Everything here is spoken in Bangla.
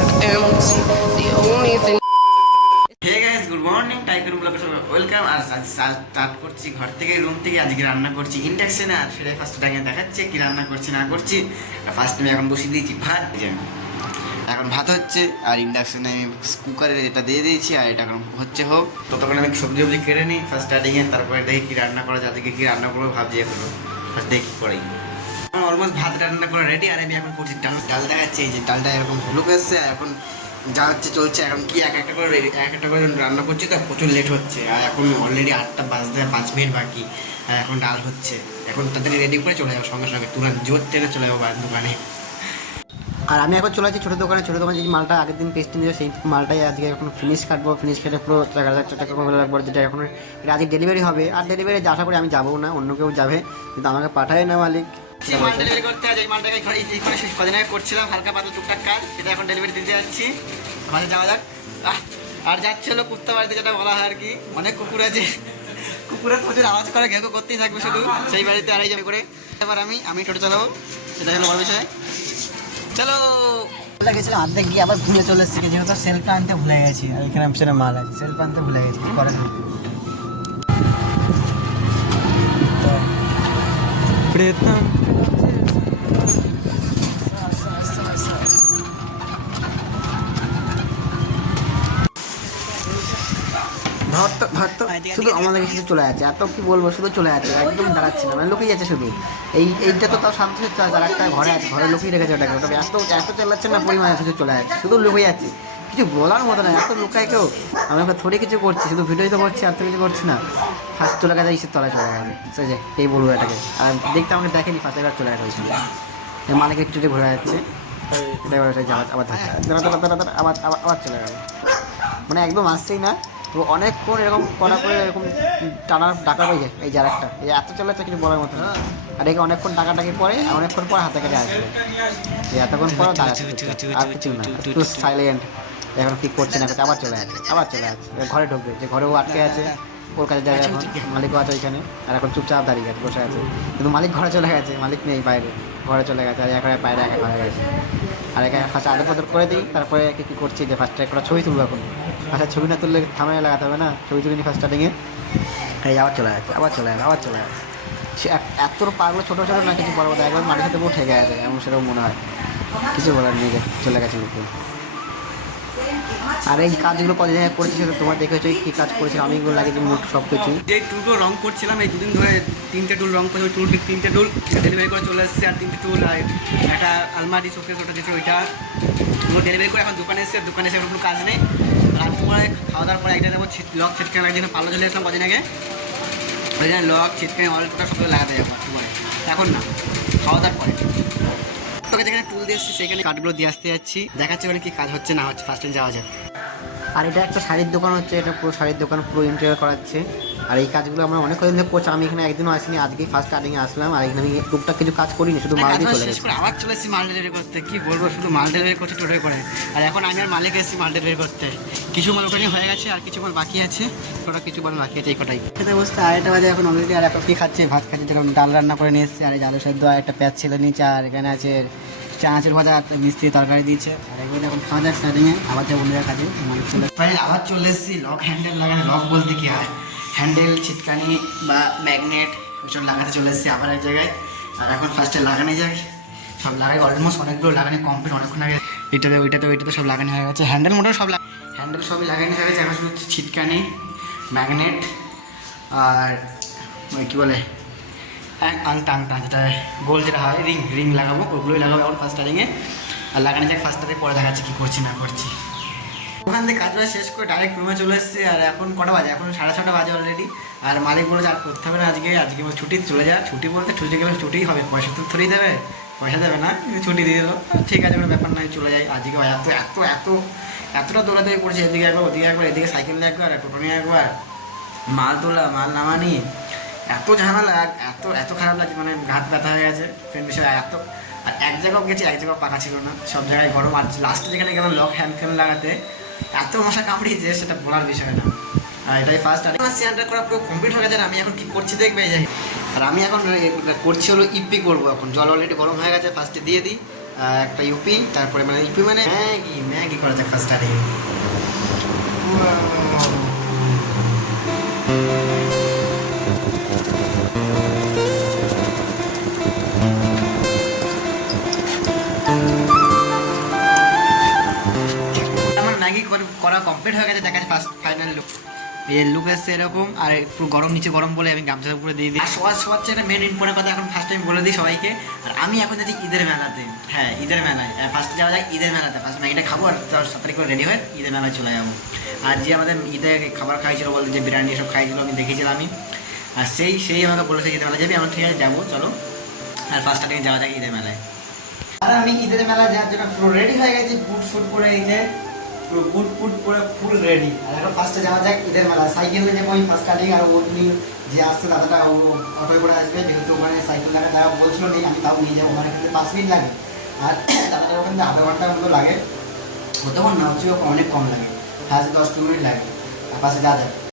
and empty. The only thing. Hey guys, good morning. Tiger ব্লগে সবাই ওয়েলকাম। আর স্টার্ট করছি ঘর থেকে, রুম থেকে। আজকে রান্না করছি ইন্ডাকশনে, আর সেটাই ফার্স্ট টাইম দেখাচ্ছে কি রান্না করছি না করছি। ফার্স্ট টাইম এখন বসিয়ে দিয়েছি ভাত, এখন ভাত হচ্ছে। আর ইন্ডাকশনে আমি কুকারে এটা দিয়ে দিয়েছি, আর এটা এখন হচ্ছে হোক। ততক্ষণ আমি সবজি কেটে নিই ফার্স্ট স্টার্টিংয়ে, তারপরে দেখি কি রান্না করা যায়। আজকে কি রান্না করবো ভাবছি এখনো, ফার্স্ট দেখি করাই। আমার অলমোস্ট ভাত রান্না করা রেডি, আর আমি এখন করছি ডাল দেখাচ্ছি। এই যে ডালটা এরকম হলুক এসছে, আর এখন যা হচ্ছে চলছে। এখন কি এক একটা করে রান্না করছি, তো প্রচুর লেট হচ্ছে। আর এখন অলরেডি 8টা বাজতে 5 মিনিট বাকি, আর এখন ডাল হচ্ছে। এখন তাড়াতাড়ি রেডি করে চলে যাবো, সঙ্গে সঙ্গে তুলা জোর টেনে চলে যাবো দোকানে। আর আমি এখন চলে যাচ্ছি ছোটো দোকানে যে মালটা আগের দিন পেস্ট নিয়ে সেই মালটাই আজকে এখন ফিনিশ কাটবো। ফিনিশ কেটে পুরো টাকা করে রাখবো, যেটা এখন এটা আজকে ডেলিভারি হবে। আর ডেলিভারি আশা করি আমি যাবো না, অন্য কেউ যাবে, কিন্তু আমাকে পাঠায় না মালিক। মাল ডেলিভারি করতে হয়, এই মালটাকে কদিন আগে করছিলাম হালকা পাতলা টুকটাক কাজ, সেটা এখন ডেলিভারি দিতে যাচ্ছি। আমাদের যাওয়া যাক। আর যাচ্ছে হলো কুত্তা বাড়িতে, যেটা বলা হয় আর কি। অনেক কুকুর আছে, কুকুরের প্রচুর আওয়াজ করে, ঘেঁকো করতেই থাকবে শুধু সেই বাড়িতে। আর এই যাবে করে এবার আমি টোটো চালাবো, সেটা হলো বড় বিষয়। চলো। গেছিলাম অর্ধেক গিয়ে আবার ঘুরে চলে এসেছি, যেহেতু সেলফটা আনতে ভুলে গেছি। আর এখানে সেটা মাল আছে, সেলফ আনতে ভুলে গেছি, কি করা যায়। শুধু আমাদের শুধু চলে যাচ্ছে, এত কি বলবো, শুধু চলে যাচ্ছে, একদম দাঁড়াচ্ছে না, মানে লোকই যাচ্ছে শুধু। এইটা তো তাও শান্ত হচ্ছে, আর একটা ঘরে আছে, ঘরে লোকই রেখেছে ওটাকে। ওটা এত চালাচ্ছে না পরিমাণে, শুধু চলে যাচ্ছে, শুধু লোকই যাচ্ছে। কিছু বলার মতো না, এত লোকায় কেউ। আমি ওকে থোড়ি কিছু করছি, শুধু ভিডিওই তো করছি, আর তো কিছু করছি না। ফার্স্ট চলে গেছে, ইসের তলায় চলে গেছে, সে যে এই বলবো এটাকে। আর দেখতে আমাকে দেখেনি, ফার্স্ট এবার চলে গেছে ওইখানে। মালিকের কিছু ঘুরে যাচ্ছে, আবার আবার চলে গেল, মানে একদম আসছেই না। তো অনেকক্ষণ এরকম করা করে এরকম টানার ডাকা হয়ে যায়। এই যে আরেকটা, এই এত চলেছে কিছু বলার মতো না। আর একে অনেকক্ষণ ডাকাটাকি পরে, অনেকক্ষণ পর হাতে কাছে আসবে। এতক্ষণ পর দাঁড়াচ্ছে, আর কিছু না, একটু সাইলেন্ট। এখন কি করছে না করছে, আবার চলে যাচ্ছে ঘরে ঢুকবে, যে ঘরেও আটকে আছে। ওর কাছে যায়, এখন মালিকও আছে ওইখানে, আর এখন চুপচাপ দাঁড়িয়ে গেছে, বসে আছে। কিন্তু মালিক ঘরে চলে গেছে, মালিক নেই, বাইরে ঘরে চলে গেছে। আর এখন বাইরে একা হয়ে গেছে। আর এখানে ফার্স্ট আদর পদর করে দিই, তারপরে কী করছি যে ফার্স্টে একটা ছবি তুলবো। এখন ফার্স্টে ছবি না তুললে থামায় লাগাতে হবে না, ছবি তুলিনি ফার্স্ট স্টার্টিংয়ে। এই আবার চলে যাচ্ছে। সে এত পাগলো ছোটো না কিছু বড় কথা, একবার মাটির সাথে পুরো ঠেকে আছে, এমন সেরকম মনে হয়। কিছু বলার নেই, চলে গেছে লোকে। আর এই কাজগুলো কদিন আগে করেছি, সেটা তোমার দেখেছো কী কাজ করেছি আমি, এগুলো লাগিয়েছি মোট সব কিছু। যে টুলগুলো রং করছিলাম এই দুদিন ধরে, 3টে টুল রং করে, ওই টুল 3টে টুল ডেলিভারি করে চলে এসেছে। আর 3টে টুল, আর একটা আলমারি শোকেস ওটা দিয়েছে, ওইটা ওগুলো ডেলিভারি করে এখন দোকানে এসে কোনো কাজ নেই। রাত পরে খাওয়া দাওয়ার পরে একটা যাবো লক ছিটকানো লাগছে, পাল্লা চলে এসলাম কদিন আগে। ওই জন্য লক ছিটকানি অলটা সবগুলো লাগাতে যাবো তোমার, এখন না, খাওয়া দাওয়ার পরে। তোকে যেখানে টুল দিয়ে এসেছি সেখানে কাঠগুলো দিয়ে আসতে যাচ্ছি, দেখাচ্ছি ওখানে কী কাজ হচ্ছে না হচ্ছে। ফার্স্ট টাইম যাওয়া যাক। আর এটা একটা শাড়ির দোকান হচ্ছে, এটা পুরো শাড়ির দোকান, পুরো ইন্টেরিয়র করাচ্ছে। আর এই কাজগুলো আমরা অনেক কদিন ধরে করছি, আমি এখানে একদিনও আসিনি, আজকেই ফার্স্ট স্টার্টিংয়ে আসলাম। আর এখানে আমি টুকটাক কিছু কাজ করিনি, শুধু মাল দিয়ে চলে গেছি। আবার চলে এসেছি মাল ডেলিভারি করতে, কি বলবো, শুধু মাল ডেলিভারি করতে টোটো করে। আর এখন আমি আর মালিক এসেছি মাল ডেলিভারি করতে। কিছু মাল ওখানে হয়ে গেছে, আর কিছু মাল বাকি আছে, ওটা কিছু মাল বাকি আছে, এই কটাই। খেতে বসতে 2:30 বাজে এখন অলরেডি। আর এখন কি খাচ্ছে, ভাত খাচ্ছে, যেরকম ডাল রান্না করে নিয়ে এসেছে। আর এই আলু সেদ্ধ, আর একটা পেঁয়াজ ছেলে নিচে, আর এখানে আছে চানাচুর ভাজা, মিষ্টি তরকারি দিয়েছে। আর এগুলো এখন খাওয়া যাক স্টার্টিংয়ে, আবার যাবো বন্ধুদের কাছে। আবার চলে এসেছি লক হ্যান্ডেল লাগানো। লক বলতে কি হয়, হ্যান্ডেল, ছিটকানি বা ম্যাগনেট ওইসব লাগাতে চলে এসেছি আবার এক জায়গায়। আর এখন ফার্স্টে লাগানো যাক, সব লাগাই অলমোস্ট অনেকগুলো লাগানো কমপ্লিট, অনেকক্ষণ আগে। ওইটাতে সব লাগানো হয়ে গেছে, হ্যান্ডেল মোটর সব হ্যান্ডেল সবই লাগানো হয়ে গেছে। এখন শুধু ছিটকানি, ম্যাগনেট, আর ওই কী বলে আংটা যেটা গোল যেটা হয়, রিং লাগাবো, ওগুলোই লাগাবো এখন ফার্স্ট স্টার্টিংয়ে। আর লাগানো যাক ফার্স্ট স্টার্টিং, পরে দেখাচ্ছি কী করছি না করছি। ওখান থেকে কাজটা শেষ করে ডাইরেক্ট রুমে চলে এসেছি। আর এখন কটা বাজে, এখন 6:30 বাজে অলরেডি। আর মালিক বলে আর করতে হবে না আজকে ছুটি, চলে যা। ছুটি বলতে ছুটি গেলে ছুটিই হবে, পয়সা তো থ্রি দেবে, পয়সা দেবে না, ছুটি দিয়ে দিল, ঠিক আছে, কোনো ব্যাপার নয়, চলে যাই। আজকে এতটা দৌড়াদৌড়ি করছে, এদিকে একবার ওদিকে একবার, এদিকে সাইকেল নিয়ে একবার, টোটো নিয়ে একবার, মাল তোলা, মাল নামানি, এত ঝামেলা, এত খারাপ লাগছে, মানে ঘাট ব্যথা হয়ে গেছে ফ্রেন্ড বিষয়। আর এক জায়গাও গেছি, এক জায়গাও পাকা ছিল না, সব জায়গায় গরম। আর লাস্টে যেখানে গেলাম লক হ্যান্ড লাগাতে, এত মশা কামড়িয়েছে সেটা বলার বিষয় না। আর এটাই ফার্স্ট স্ট্যান্ডার্ড করা পুরো কমপ্লিট হয়ে গেছে। আমি এখন কী করছি দেখবে, যাই। আর আমি এখন করছি হলো ইপি করবো। এখন জল অলরেডি গরম হয়ে গেছে, ফার্স্টে দিয়ে দিই। একটা ইউপি, তারপরে মানে ইউপি মানে ম্যাগি ম্যাগি করা যাক ফার্স্ট স্টার্টিং। আমার ম্যাগি করা কমপ্লিট হয়ে গেছে, দেখা যাচ্ছে ফার্স্ট ফাইনাল লুক। এই লুক এসছে এরকম, আর একটু গরম নিচে গরম বলে আমি গামছার উপরে দিয়ে দিই। আর সবার চেয়ে মেন ইম্পর্টেন্ট কথা এখন ফার্স্ট টাইম বলে দিই সবাইকে, আর আমি এখন যাচ্ছি ঈদের মেলাতে। হ্যাঁ ঈদের মেলায় ফার্স্ট যাওয়া যায় ঈদের মেলাতে, ফার্স্ট ম্যাগিটা খাবো আর 7 তারিখ করে রেডি হয়ে ঈদের মেলায় চলে যাবো। আর যে আমাদের ঈদে খাবার খাইছিল বলতে যে বিরিয়ানি সব খাইছিল আমি দেখেছিলাম আমি, আর সেই আমাকে বলেছে ঈদের মেলা যাবি, আমরা ঠিক আছে যাবো চলো। আর ফার্স্ট টাইম যাওয়া যায় ঈদের মেলায়। আর আমি ঈদের মেলায় যাওয়ার জন্য পুরো রেডি হয়ে গেছি, বুট ফুট পরে এই যে পুরো বুট ফুট পরে ফুল রেডি। আর এখন ফার্স্টে যাওয়া যাক ঈদের মেলা। সাইকেল নিয়ে যাবো আমি ফার্স্ট স্টার্টিং, আর ওখানে যে আসছে দাদাটা অটোয় করে আসবে, যেহেতু ওখানে সাইকেল লাগা তারা বলছিল নেই, আমি তাও নিয়ে যাবো। ওখানে কিন্তু 5 মিনিট লাগে, আর দাদাটার ওখানে আধা ঘন্টার মতো লাগে, অতক্ষণ না হচ্ছে অনেক কম লাগে, 10-12 মিনিট লাগে। আর পাশে যাওয়া যাক।